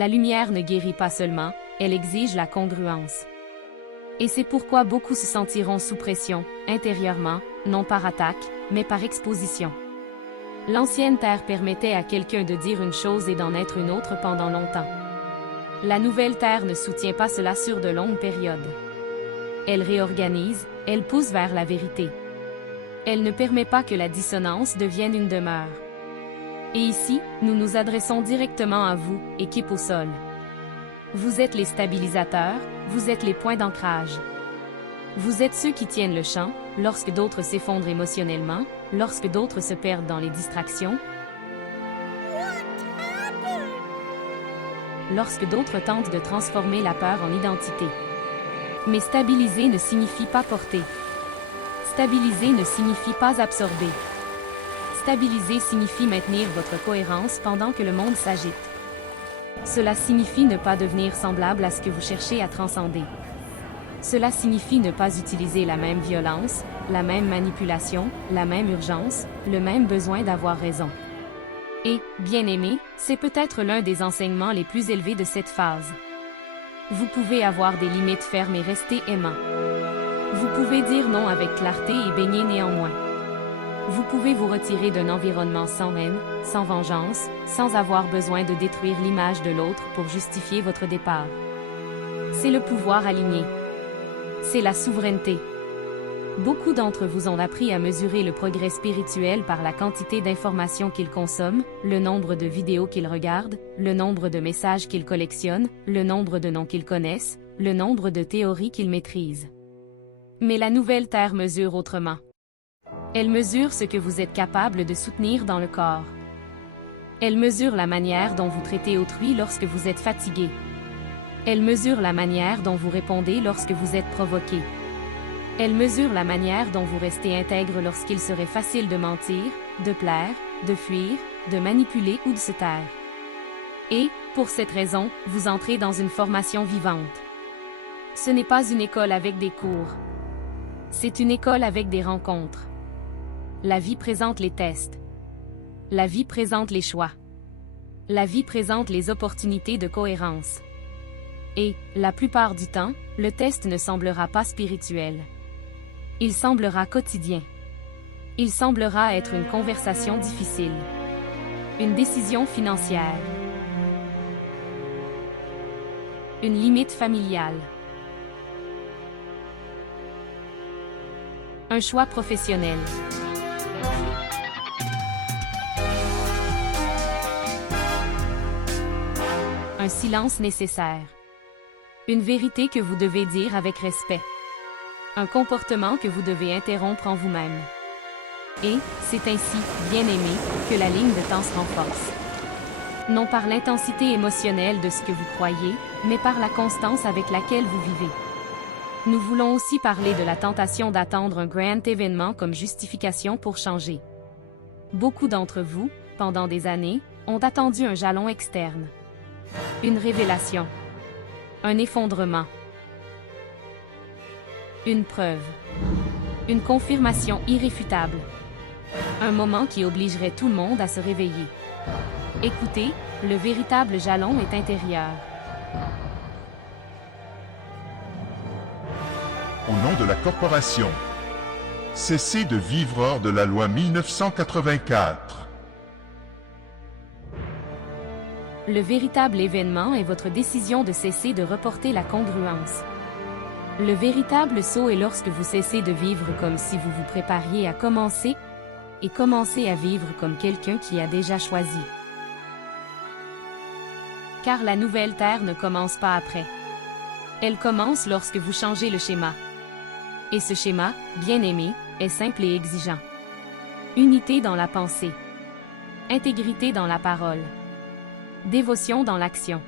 La lumière ne guérit pas seulement, elle exige la congruence. Et c'est pourquoi beaucoup se sentiront sous pression, intérieurement, non par attaque, mais par exposition. L'ancienne terre permettait à quelqu'un de dire une chose et d'en être une autre pendant longtemps. La nouvelle terre ne soutient pas cela sur de longues périodes. Elle réorganise, elle pousse vers la vérité. Elle ne permet pas que la dissonance devienne une demeure. Et ici, nous nous adressons directement à vous, équipe au sol. Vous êtes les stabilisateurs, vous êtes les points d'ancrage. Vous êtes ceux qui tiennent le champ, lorsque d'autres s'effondrent émotionnellement, lorsque d'autres se perdent dans les distractions, lorsque d'autres tentent de transformer la peur en identité. Mais stabiliser ne signifie pas porter. Stabiliser ne signifie pas absorber. Stabiliser signifie maintenir votre cohérence pendant que le monde s'agite. Cela signifie ne pas devenir semblable à ce que vous cherchez à transcender. Cela signifie ne pas utiliser la même violence, la même manipulation, la même urgence, le même besoin d'avoir raison. Et, bien-aimé, c'est peut-être l'un des enseignements les plus élevés de cette phase. Vous pouvez avoir des limites fermes et rester aimant. Vous pouvez dire non avec clarté et baigner néanmoins. Vous pouvez vous retirer d'un environnement sans haine, sans vengeance, sans avoir besoin de détruire l'image de l'autre pour justifier votre départ. C'est le pouvoir aligné. C'est la souveraineté. Beaucoup d'entre vous ont appris à mesurer le progrès spirituel par la quantité d'informations qu'ils consomment, le nombre de vidéos qu'ils regardent, le nombre de messages qu'ils collectionnent, le nombre de noms qu'ils connaissent, le nombre de théories qu'ils maîtrisent. Mais la nouvelle terre mesure autrement. Elle mesure ce que vous êtes capable de soutenir dans le corps. Elle mesure la manière dont vous traitez autrui lorsque vous êtes fatigué. Elle mesure la manière dont vous répondez lorsque vous êtes provoqué. Elle mesure la manière dont vous restez intègre lorsqu'il serait facile de mentir, de plaire, de fuir, de manipuler ou de se taire. Et, pour cette raison, vous entrez dans une formation vivante. Ce n'est pas une école avec des cours. C'est une école avec des rencontres. La vie présente les tests. La vie présente les choix. La vie présente les opportunités de cohérence. Et, la plupart du temps, le test ne semblera pas spirituel. Il semblera quotidien. Il semblera être une conversation difficile. Une décision financière. Une limite familiale. Un choix professionnel. Un silence nécessaire. Une vérité que vous devez dire avec respect. Un comportement que vous devez interrompre en vous-même. Et, c'est ainsi, bien-aimé, que la ligne de temps se renforce. Non par l'intensité émotionnelle de ce que vous croyez, mais par la constance avec laquelle vous vivez. Nous voulons aussi parler de la tentation d'attendre un grand événement comme justification pour changer. Beaucoup d'entre vous, pendant des années, ont attendu un jalon externe. Une révélation. Un effondrement. Une preuve. Une confirmation irréfutable. Un moment qui obligerait tout le monde à se réveiller. Écoutez, le véritable jalon est intérieur. Au nom de la corporation, cessez de vivre hors de la loi 1984. Le véritable événement est votre décision de cesser de reporter la congruence. Le véritable saut est lorsque vous cessez de vivre comme si vous vous prépariez à commencer, et commencez à vivre comme quelqu'un qui a déjà choisi. Car la nouvelle terre ne commence pas après. Elle commence lorsque vous changez le schéma. Et ce schéma, bien aimé, est simple et exigeant. Unité dans la pensée. Intégrité dans la parole. Dévotion dans l'action.